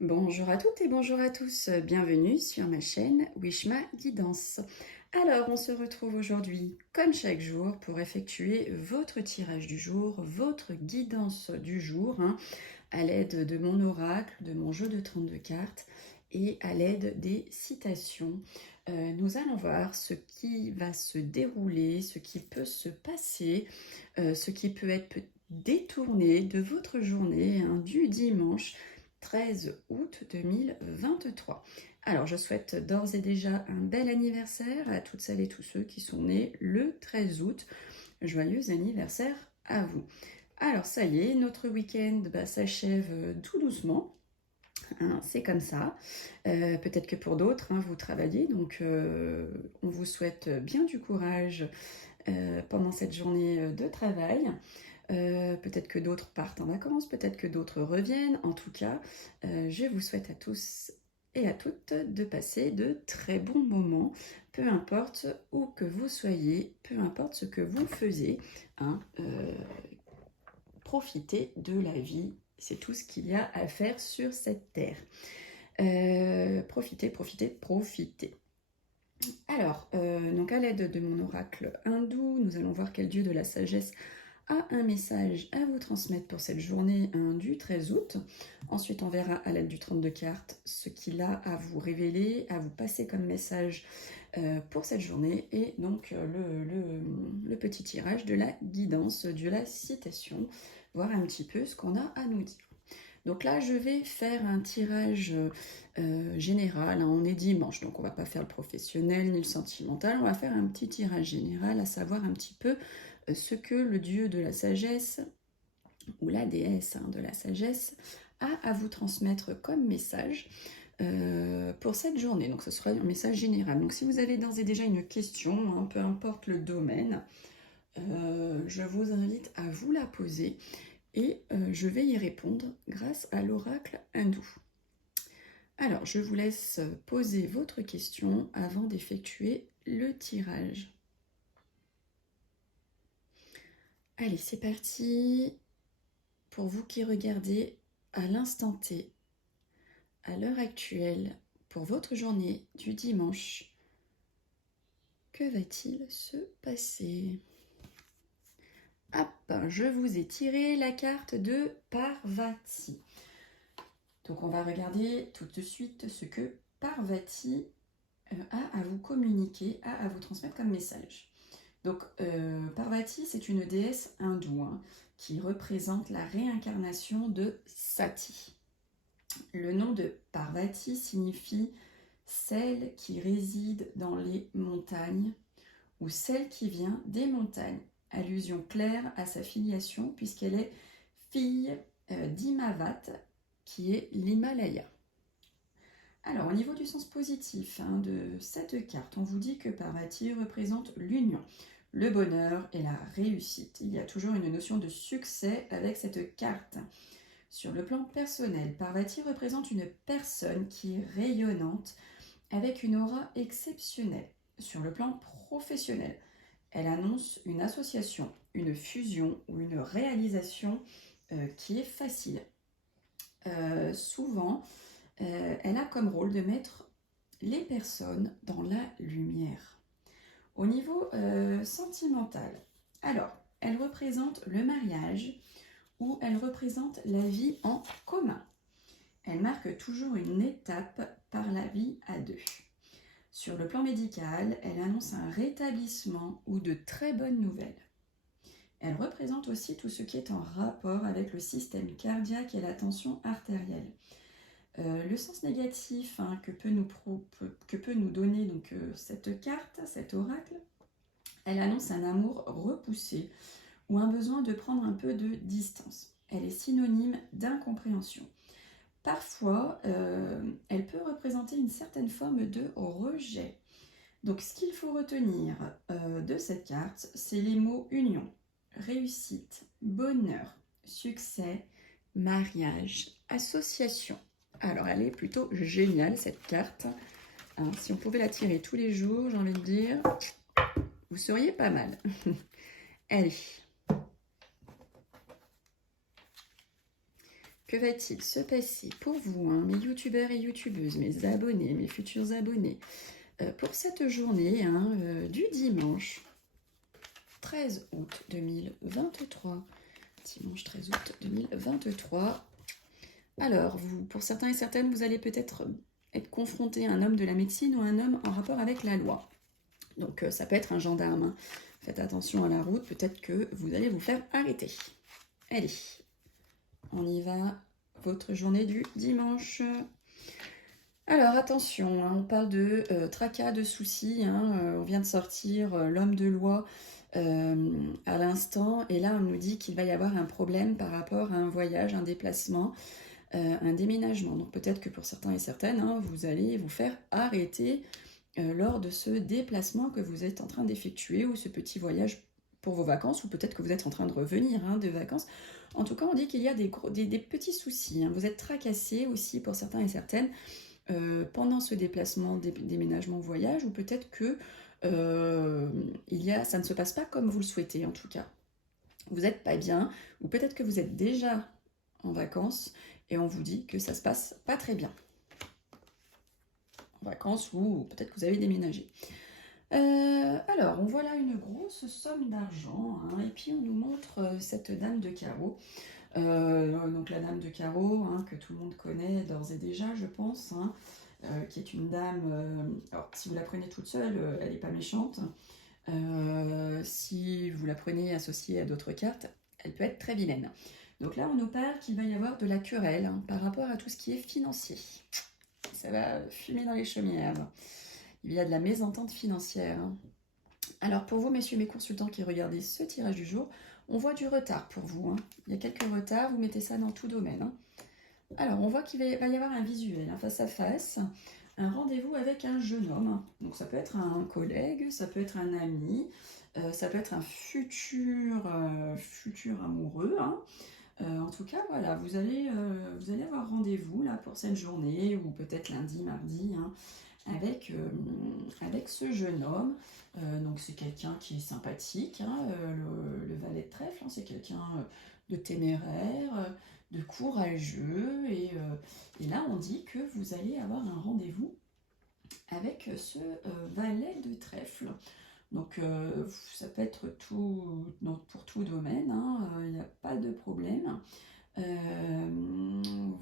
Bonjour à toutes et bonjour à tous, bienvenue sur ma chaîne Wishma Guidance. Alors, on se retrouve aujourd'hui, comme chaque jour, pour effectuer votre tirage du jour, votre guidance du jour, à l'aide de mon oracle, de mon jeu de 32 cartes et à l'aide des citations. Nous allons voir ce qui va se dérouler, ce qui peut se passer, ce qui peut être détourné de votre journée du dimanche 13 août 2023. Alors, je souhaite d'ores et déjà un bel anniversaire à toutes celles et tous ceux qui sont nés le 13 août. Joyeux anniversaire à vous. Alors, ça y est, notre week-end s'achève tout doucement. C'est comme ça. Peut-être que pour d'autres, vous travaillez, donc on vous souhaite bien du courage pendant cette journée de travail. Peut-être que d'autres partent en vacances, peut-être que d'autres reviennent. En tout cas, je vous souhaite à tous et à toutes de passer de très bons moments, peu importe où que vous soyez, peu importe ce que vous faisiez. Profitez de la vie, c'est tout ce qu'il y a à faire sur cette terre. Profitez, profitez, profitez. Alors, donc à l'aide de mon oracle hindou, nous allons voir quel dieu de la sagesse a un message à vous transmettre pour cette journée du 13 août. Ensuite, on verra à l'aide du 32 cartes ce qu'il a à vous révéler, à vous passer comme message pour cette journée. Et donc, le petit tirage de la guidance, de la citation, voir un petit peu ce qu'on a à nous dire. Donc là, je vais faire un tirage général. On est dimanche, donc on va pas faire le professionnel ni le sentimental. On va faire un petit tirage général, à savoir un petit peu ce que le dieu de la sagesse, ou la déesse de la sagesse, a à vous transmettre comme message pour cette journée. Donc ce sera un message général. Donc si vous avez d'ores et déjà une question, peu importe le domaine, je vous invite à vous la poser et je vais y répondre grâce à l'oracle hindou. Alors, je vous laisse poser votre question avant d'effectuer le tirage. Allez, c'est parti. Pour vous qui regardez à l'instant T, à l'heure actuelle, pour votre journée du dimanche, que va-t-il se passer ? Hop, je vous ai tiré la carte de Parvati. Donc on va regarder tout de suite ce que Parvati a à vous communiquer, a à vous transmettre comme message. Donc Parvati, c'est une déesse hindoue qui représente la réincarnation de Sati. Le nom de Parvati signifie celle qui réside dans les montagnes ou celle qui vient des montagnes. Allusion claire à sa filiation puisqu'elle est fille d'Himavat, qui est l'Himalaya. Alors, au niveau du sens positif de cette carte, on vous dit que Parvati représente l'union, le bonheur et la réussite. Il y a toujours une notion de succès avec cette carte. Sur le plan personnel, Parvati représente une personne qui est rayonnante avec une aura exceptionnelle. Sur le plan professionnel, elle annonce une association, une fusion ou une réalisation qui est facile. Souvent, elle a comme rôle de mettre les personnes dans la lumière. Au niveau sentimental, alors, elle représente le mariage ou elle représente la vie en commun. Elle marque toujours une étape par la vie à deux. Sur le plan médical, elle annonce un rétablissement ou de très bonnes nouvelles. Elle représente aussi tout ce qui est en rapport avec le système cardiaque et la tension artérielle. Le sens négatif que peut nous donner donc, cette carte, cet oracle, elle annonce un amour repoussé ou un besoin de prendre un peu de distance. Elle est synonyme d'incompréhension. Parfois, elle peut représenter une certaine forme de rejet. Donc, ce qu'il faut retenir de cette carte, c'est les mots union, réussite, bonheur, succès, mariage, association. Alors, elle est plutôt géniale, cette carte. Si on pouvait la tirer tous les jours, j'ai envie de dire, vous seriez pas mal. Allez. Que va-t-il se passer pour vous, hein, mes youtubeurs et youtubeuses, mes abonnés, mes futurs abonnés, pour cette journée hein, du dimanche 13 août 2023. Dimanche 13 août 2023. Alors, vous, pour certains et certaines, vous allez peut-être être confronté à un homme de la médecine ou un homme en rapport avec la loi. Donc, ça peut être un gendarme. Hein. Faites attention à la route, peut-être que vous allez vous faire arrêter. Allez, on y va. Votre journée du dimanche. Alors, attention, hein, on parle de tracas, de soucis. Hein, on vient de sortir l'homme de loi à l'instant. Et là, on nous dit qu'il va y avoir un problème par rapport à un voyage, un déplacement, un déménagement. Donc, peut-être que pour certains et certaines, hein, vous allez vous faire arrêter lors de ce déplacement que vous êtes en train d'effectuer ou ce petit voyage pour vos vacances, ou peut-être que vous êtes en train de revenir hein, de vacances. En tout cas, on dit qu'il y a des petits soucis. Hein. Vous êtes tracassés aussi pour certains et certaines pendant ce déplacement, déménagement, voyage, ou peut-être que ça ne se passe pas comme vous le souhaitez en tout cas. Vous n'êtes pas bien, ou peut-être que vous êtes déjà en vacances et on vous dit que ça se passe pas très bien. En vacances ou peut-être que vous avez déménagé. Alors, on voit là une grosse somme d'argent, hein, et puis on nous montre cette dame de carreau. Donc la dame de carreau, hein, que tout le monde connaît d'ores et déjà, je pense, hein, qui est une dame, alors si vous la prenez toute seule, elle n'est pas méchante. Si vous la prenez associée à d'autres cartes, elle peut être très vilaine. Donc là, on nous parle qu'il va y avoir de la querelle hein, par rapport à tout ce qui est financier. Ça va fumer dans les chaumières. Il y a de la mésentente financière. Alors pour vous, messieurs mes consultants qui regardez ce tirage du jour, on voit du retard pour vous. Hein. Il y a quelques retards, vous mettez ça dans tout domaine. Hein. Alors on voit qu'il va y avoir un visuel, hein, face à face, un rendez-vous avec un jeune homme. Donc ça peut être un collègue, ça peut être un ami, ça peut être un futur amoureux. Hein. En tout cas, voilà, vous allez avoir rendez-vous là pour cette journée, ou peut-être lundi, mardi, hein, avec ce jeune homme. Donc c'est quelqu'un qui est sympathique, hein, le valet de trèfle, hein, c'est quelqu'un de téméraire, de courageux, et là on dit que vous allez avoir un rendez-vous avec ce valet de trèfle. Donc ça peut être pour tout domaine, hein, il n'y a pas de problème.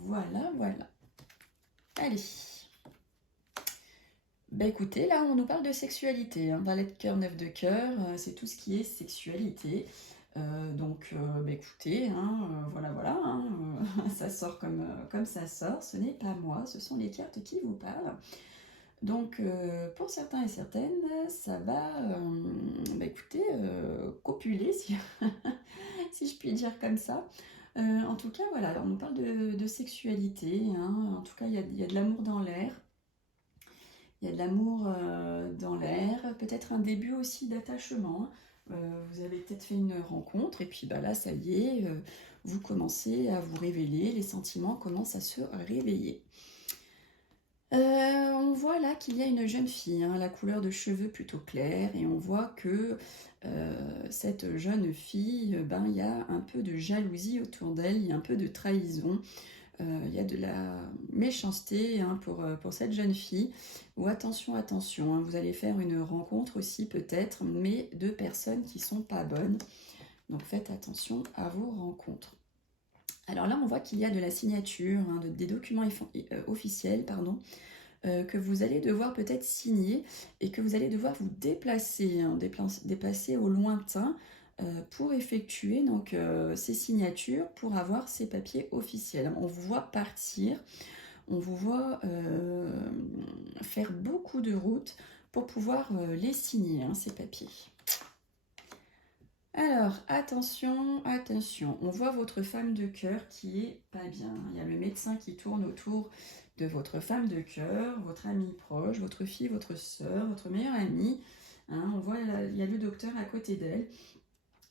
Voilà. Allez. Bah écoutez, là on nous parle de sexualité, hein. Valet de cœur, 9 de cœur, c'est tout ce qui est sexualité. Donc bah écoutez, hein, voilà, hein, ça sort comme ça sort, ce n'est pas moi, ce sont les cartes qui vous parlent. Donc pour certains et certaines, ça va bah écoutez, copuler si, si je puis dire comme ça. En tout cas, voilà, on nous parle de sexualité, hein. En tout cas, il y a de l'amour dans l'air. Il y a de l'amour dans l'air, peut-être un début aussi d'attachement. Vous avez peut-être fait une rencontre et puis bah là, ça y est, vous commencez à vous révéler, les sentiments commencent à se réveiller. On voit là qu'il y a une jeune fille, hein, la couleur de cheveux plutôt claire, et on voit que cette jeune fille, il y a un peu de jalousie autour d'elle, il y a un peu de trahison. Il y a de la méchanceté hein, pour cette jeune fille. Ou attention, hein, vous allez faire une rencontre aussi peut-être, mais de personnes qui sont pas bonnes. Donc faites attention à vos rencontres. Alors là, on voit qu'il y a de la signature, hein, des documents officiels, que vous allez devoir peut-être signer et que vous allez devoir vous déplacer, hein, déplacer au lointain, pour effectuer donc ces signatures, pour avoir ces papiers officiels. On vous voit partir, on vous voit faire beaucoup de routes pour pouvoir les signer, hein, ces papiers. Alors, attention, on voit votre femme de cœur qui est pas bien. Il y a le médecin qui tourne autour de votre femme de cœur, votre amie proche, votre fille, votre soeur, votre meilleure amie. Hein, on voit, il y a le docteur à côté d'elle.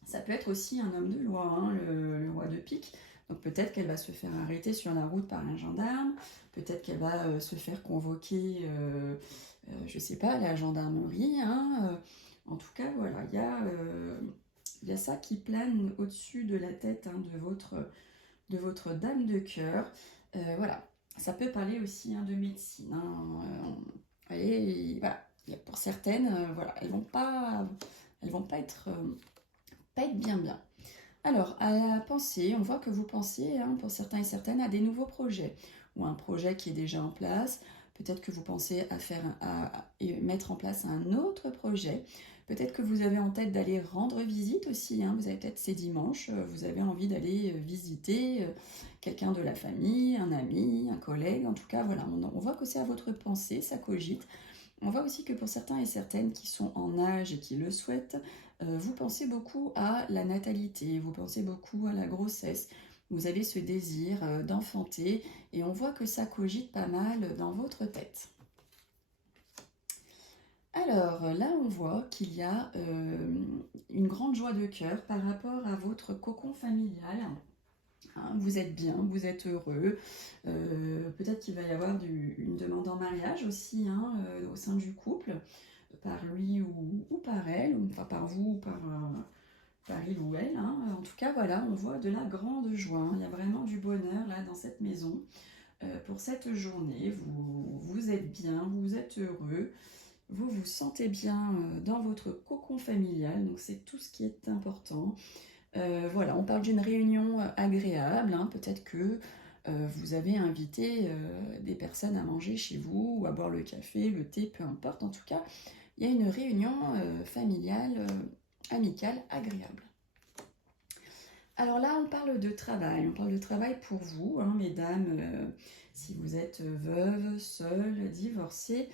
Ça peut être aussi un homme de loi, hein, le roi de pique. Donc peut-être qu'elle va se faire arrêter sur la route par un gendarme, peut-être qu'elle va se faire convoquer, je sais pas, à la gendarmerie. Hein, en tout cas, voilà, il y a ça qui plane au-dessus de la tête hein, de votre dame de cœur. Voilà, ça peut parler aussi de médecine. Vous voyez, voilà. Pour certaines, voilà, elles vont pas être bien bien. Alors, à la pensée, on voit que vous pensez, pour certains et certaines, à des nouveaux projets, ou un projet qui est déjà en place. Peut-être que vous pensez à mettre en place un autre projet. Peut-être que vous avez en tête d'aller rendre visite aussi. Vous avez peut-être ces dimanches, vous avez envie d'aller visiter quelqu'un de la famille, un ami, un collègue. En tout cas, voilà, on voit que c'est à votre pensée, ça cogite. On voit aussi que pour certains et certaines qui sont en âge et qui le souhaitent, vous pensez beaucoup à la natalité, vous pensez beaucoup à la grossesse, vous avez ce désir d'enfanter et on voit que ça cogite pas mal dans votre tête. Alors là, on voit qu'il y a une grande joie de cœur par rapport à votre cocon familial. Vous êtes bien, vous êtes heureux. Peut-être qu'il va y avoir une demande en mariage aussi au sein du couple, par lui ou par elle, enfin par vous ou par il ou elle. En tout cas, voilà, on voit de la grande joie. Il y a vraiment du bonheur là dans cette maison. Pour cette journée, vous êtes bien, vous êtes heureux. Vous vous sentez bien dans votre cocon familial, donc c'est tout ce qui est important. Voilà, on parle d'une réunion agréable, peut-être que vous avez invité des personnes à manger chez vous, ou à boire le café, le thé, peu importe. En tout cas, il y a une réunion familiale, amicale, agréable. Alors là, on parle de travail pour vous, mesdames, si vous êtes veuve, seule, divorcée,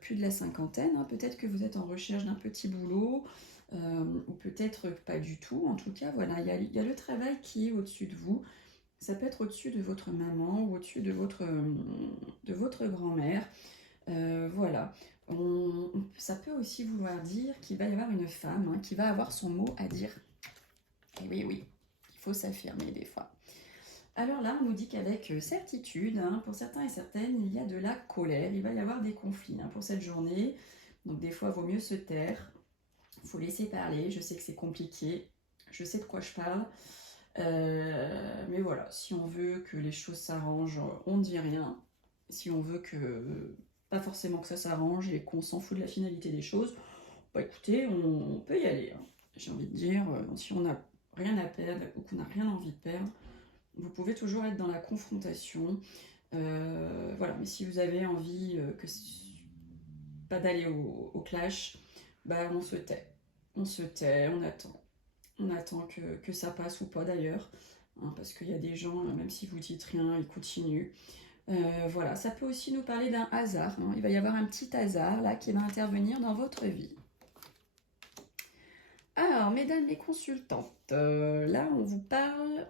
plus de la cinquantaine, peut-être que vous êtes en recherche d'un petit boulot, ou peut-être pas du tout. En tout cas, voilà, il y a le travail qui est au-dessus de vous. Ça peut être au-dessus de votre maman ou au-dessus de votre grand-mère. Voilà. Ça peut aussi vouloir dire qu'il va y avoir une femme qui va avoir son mot à dire. Et oui, oui, il faut s'affirmer des fois. Alors là, on nous dit qu'avec certitude, pour certains et certaines, il y a de la colère, il va y avoir des conflits pour cette journée. Donc des fois, il vaut mieux se taire, il faut laisser parler. Je sais que c'est compliqué, je sais de quoi je parle. Mais voilà, si on veut que les choses s'arrangent, on ne dit rien. Si on veut que, pas forcément que ça s'arrange et qu'on s'en fout de la finalité des choses, bah écoutez, on peut y aller. J'ai envie de dire, si on n'a rien à perdre ou qu'on n'a rien envie de perdre, vous pouvez toujours être dans la confrontation. Voilà, mais si vous avez envie pas d'aller au clash, bah on se tait. On se tait, on attend. On attend que ça passe ou pas d'ailleurs. Parce qu'il y a des gens, même si vous dites rien, ils continuent. Voilà, ça peut aussi nous parler d'un hasard. Il va y avoir un petit hasard là qui va intervenir dans votre vie. Alors, mesdames les consultantes, là on vous parle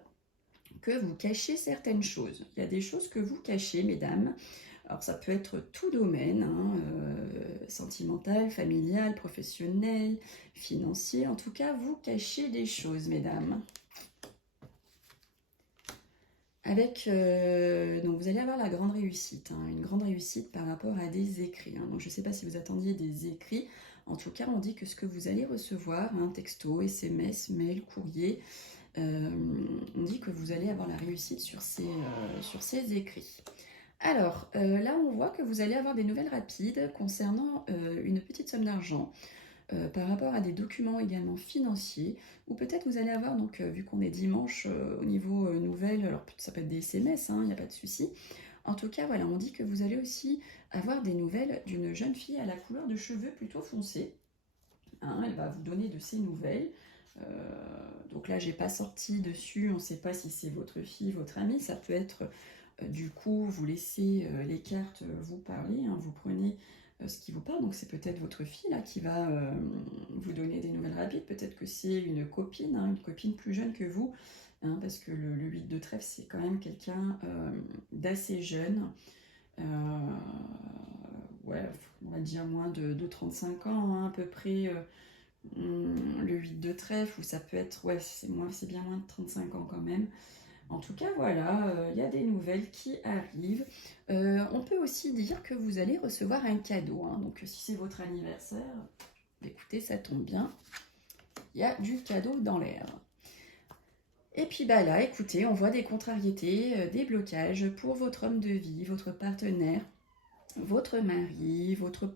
que vous cachez certaines choses. Il y a des choses que vous cachez, mesdames. Alors ça peut être tout domaine, sentimental, familial, professionnel, financier. En tout cas, vous cachez des choses, mesdames. Donc vous allez avoir la grande réussite, une grande réussite par rapport à des écrits. Donc je ne sais pas si vous attendiez des écrits. En tout cas, on dit que ce que vous allez recevoir, texto, SMS, mail, courrier, on dit que vous allez avoir la réussite sur ces écrits. Alors, là, on voit que vous allez avoir des nouvelles rapides concernant une petite somme d'argent par rapport à des documents également financiers, ou peut-être vous allez avoir, donc vu qu'on est dimanche au niveau nouvelles, alors ça peut être des SMS, il n'y a pas de souci. En tout cas, voilà, on dit que vous allez aussi avoir des nouvelles d'une jeune fille à la couleur de cheveux plutôt foncée. Elle va vous donner de ses nouvelles. Donc là, j'ai pas sorti dessus, on ne sait pas si c'est votre fille, votre amie, ça peut être du coup, vous laissez les cartes vous parler, vous prenez ce qui vous parle, donc c'est peut-être votre fille là qui va vous donner des nouvelles rapides, peut-être que c'est une copine plus jeune que vous, parce que le 8 de trèfle c'est quand même quelqu'un d'assez jeune, ouais, on va dire moins de 35 ans à peu près, le 8 de trèfle, ou ça peut être, ouais, c'est bien moins de 35 ans quand même. En tout cas, voilà, il y a des nouvelles qui arrivent. On peut aussi dire que vous allez recevoir un cadeau. Donc, si c'est votre anniversaire, écoutez, ça tombe bien. Il y a du cadeau dans l'air. Et puis bah là, écoutez, on voit des contrariétés, des blocages pour votre homme de vie, votre partenaire, votre mari, votre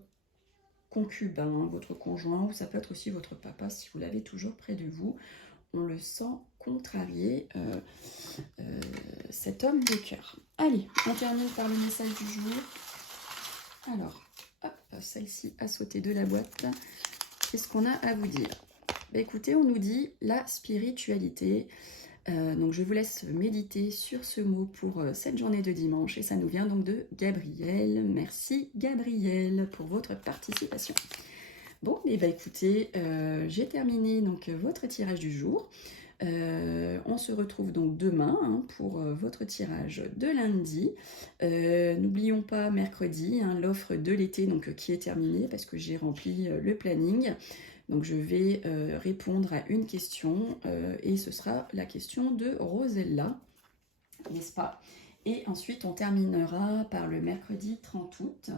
concubin, votre conjoint, ou ça peut être aussi votre papa si vous l'avez toujours près de vous. On le sent contrarié, cet homme de cœur. Allez, on termine par le message du jour. Alors, hop, celle-ci a sauté de la boîte. Qu'est-ce qu'on a à vous dire? Bah, écoutez, on nous dit la spiritualité. Donc je vous laisse méditer sur ce mot pour cette journée de dimanche. Et ça nous vient donc de Gabriel. Merci Gabriel pour votre participation. Bon, et bah écoutez, j'ai terminé donc votre tirage du jour. On se retrouve donc demain hein, pour votre tirage de lundi. N'oublions pas mercredi, hein, l'offre de l'été donc, qui est terminée parce que j'ai rempli le planning. Donc je vais répondre à une question et ce sera la question de Rosella, n'est-ce pas? Et ensuite on terminera par le mercredi 30 août,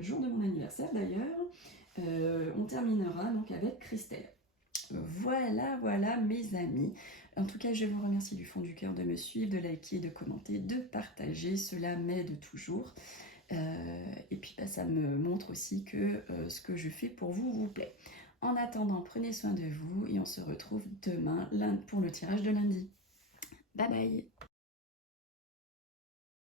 jour de mon anniversaire d'ailleurs. On terminera donc avec Christelle. Voilà, voilà mes amis. En tout cas, je vous remercie du fond du cœur de me suivre, de liker, de commenter, de partager. Cela m'aide toujours. Et puis, bah, ça me montre aussi que ce que je fais pour vous vous plaît. En attendant, prenez soin de vous et on se retrouve demain pour le tirage de lundi. Bye bye!